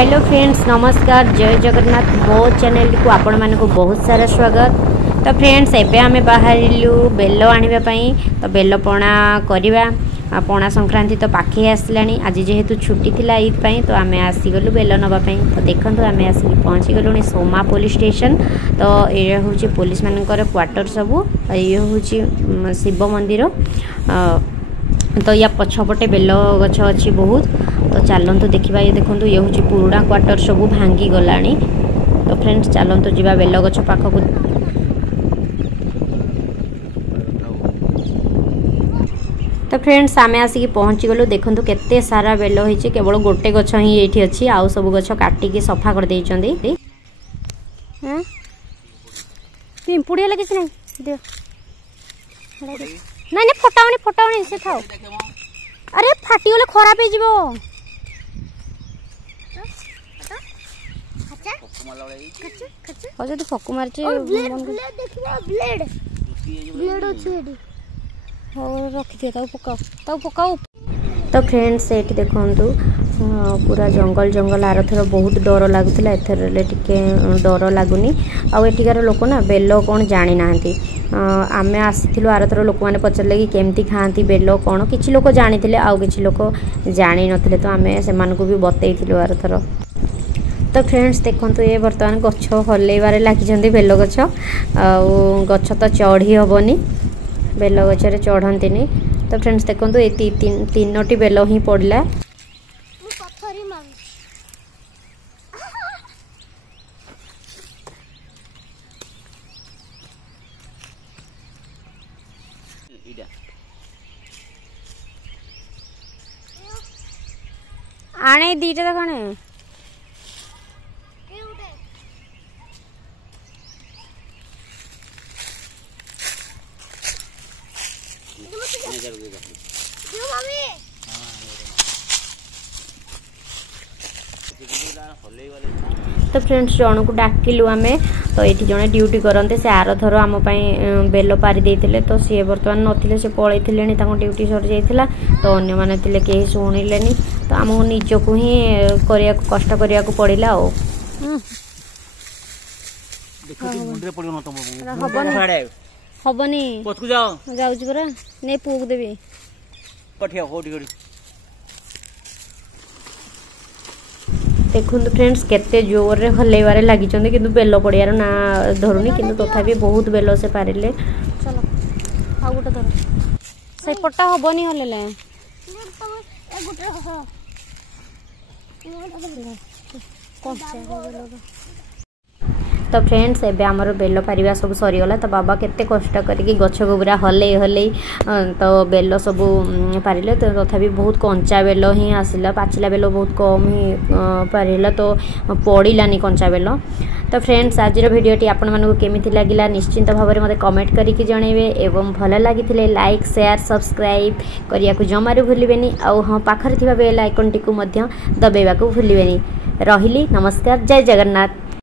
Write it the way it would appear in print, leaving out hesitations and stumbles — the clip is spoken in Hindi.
हेलो फ्रेंड्स नमस्कार जय जगन्नाथ मो चैनल को आपण मानक बहुत सारा स्वागत। तो फ्रेंड्स एबे आमे बाहरिलु बेल आनिबा पई तो बेल पणा करबा पणा संक्रांति तो पाखे आसलानी आज जेहेतु छुट्टी थिला ईद पई तो आमे आसी गलु बेल नबा पई। तो देखंतु आमे आसी पहुंची गलुनी सोमा पुलिस स्टेशन। तो ये होची पुलिस मानकर क्वार्टर सब ये होची शिव मंदिर। तो या पछपटे बेल गछ अच्छी बहुत। तो चलतु देखा ये देखो ये हूँ पुराणा क्वार्टर सब भांगी गलानी। तो फ्रेंड्स चलतु जीवा बेल गछ पाखक। तो फ्रेंड्स आमे आसिक पहुँची गलु देखो केते सारा बेल होइछि केवल गोटे गछ ही एठी अछि आउ सब गछ काटिकी सफा कर देइछन्ती। हां पिंपुड़ी लगे कि नहीं दियो नहीं नहीं फटावनी से खाओ। अरे फाटी गले खराब हो जिवो। और जदी फकु मारची ब्लेड देखिबा ब्लेड अछि एडी हो रखि दे ताऊ पकाओ। तो फ्रेंड्स एठी देखंतु पूरा जंगल आरथर बहुत डर लागुला एथर टिके डर लागुनी। आउ एठिकार लोक ना बेल कौन जानी नांती। आमे आसीथिलु आरथर लोक माने पचरले कि केमती खांती बेल कौन किछि लोक जानिथिले आउ किछि लोक जानि नथिले। तो आमे से मानको भी बतैथिलु आरथर। तो फ्रेंड्स देखंतु ये वर्तमान गछ हल्लेबारे लागिजंती बेल गछ आउ गछ तो चढ़ी हबनी बेल गछरे चढ़ंतीनी। तो फ्रेंड्स देखंतु ए तीनोटी बेल ही पड़ला। आने दीटा तो कने तो फ्रेंड्स जन को डाकिलु आमे। तो ये जड़े ड्यूटी करते से आर थर आम बेल पारि देते। तो सी बर्तमान नथिले से पलैथिले ड्यूटी सरी जाइथिला। तो अन्य माने थिले केही शुणिलेनी। तो आमको निजको ही करिया कष्ट करिया को पड़िला। हबनी जाउची परा नै पुक देबी पठिया होडी होडी। देखो फ्रेंड्स केते जोर रे हल्लेबारे लागिचंदी किंतु बेल पड़ियार ना धरुनी किंतु तथापि बहुत बेल से पारिले। चलो आ गुटे धर से पट्टा हबनी हलेले ए गुटे ह तो फ्रेंड्स एबे हमर बेल पारिबा सब सरीगला। तो बाबा केते कष्ट करके गछ को पूरा हल्ले तो बेल सब पारिले। तो तथापि बहुत कंचा बेल ही आसिला पाचिला बेल बहुत कम ही पारिला। तो पड़िलानी कंचा बेल। तो फ्रेंड्स आज भिडियोटी आपण मानक केमिति लागिला निश्चिंत भाव में मते कमेंट करके जनइबे एवं भल लागिथिले लाइक शेयर सब्सक्राइब करिया को जमारू भूलिबेनी। आउ हां पाखरे थिबा बेल आइकन टी को मध्य दबेबा को भूलिबेनी। रहिली नमस्कार जय जगन्नाथ।